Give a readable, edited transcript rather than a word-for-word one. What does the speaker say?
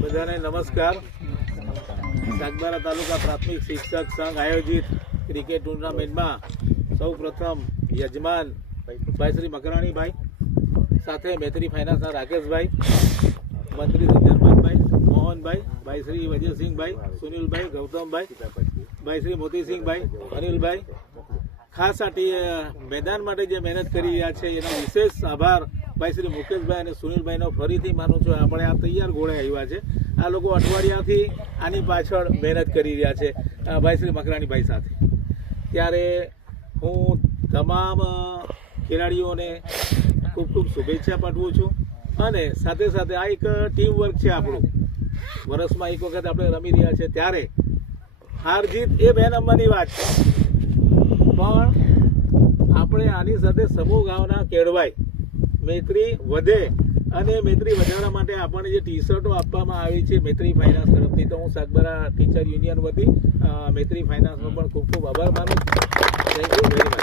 બધાને નમસ્કાર. સાગબારા તાલુકા પ્રાથમિક શિક્ષક સંઘ આયોજિત ક્રિકેટ ટુર્નામેન્ટમાં સૌ પ્રથમ યજમાન ભાઈ શ્રી મકરાણીભાઈ, સાથે મૈત્રી ફાઇનાન્સના રાકેશભાઈ, મંત્રી શ્રી જરમાનભાઈ, મોહનભાઈ, ભાઈ શ્રી વજીરસિંહભાઈ, સુનિલભાઈ, ગૌતમભાઈ, ભાઈ શ્રી મોતીસિંહભાઈ, અનિલભાઈ, ખાસ આ મેદાન માટે જે મહેનત કરી રહ્યા છે એનો વિશેષ આભાર ભાઈ શ્રી મુકેશભાઈ અને સુનિલભાઈનો ફરીથી માનું છું. આપણે આ તૈયાર ઘોડે આવ્યા છે. આ લોકો અઠવાડિયાથી આની પાછળ મહેનત કરી રહ્યા છે ભાઈ શ્રી મકરાણીભાઈ સાથે. ત્યારે હું તમામ ખેલાડીઓને ખૂબ ખૂબ શુભેચ્છા પાઠવું છું. અને સાથે સાથે આ એક ટીમ વર્ક છે આપણું. વર્ષમાં એક વખત આપણે રમી રહ્યા છે ત્યારે હાર જીત એ 2 નંબરની વાત છે, પણ આપણે આની સાથે સમૂહ ભાવના કેળવાય, મૈત્રી વધે. અને મૈત્રી વધારવા માટે આપણને જે ટી શર્ટો આપવામાં આવી છે મૈત્રી ફાઇનાન્સ તરફથી, તો હું સાગબારા ટીચર યુનિયન વતી મૈત્રી ફાઇનાન્સનો પણ ખૂબ ખૂબ આભાર માનું છું. Thank you very much.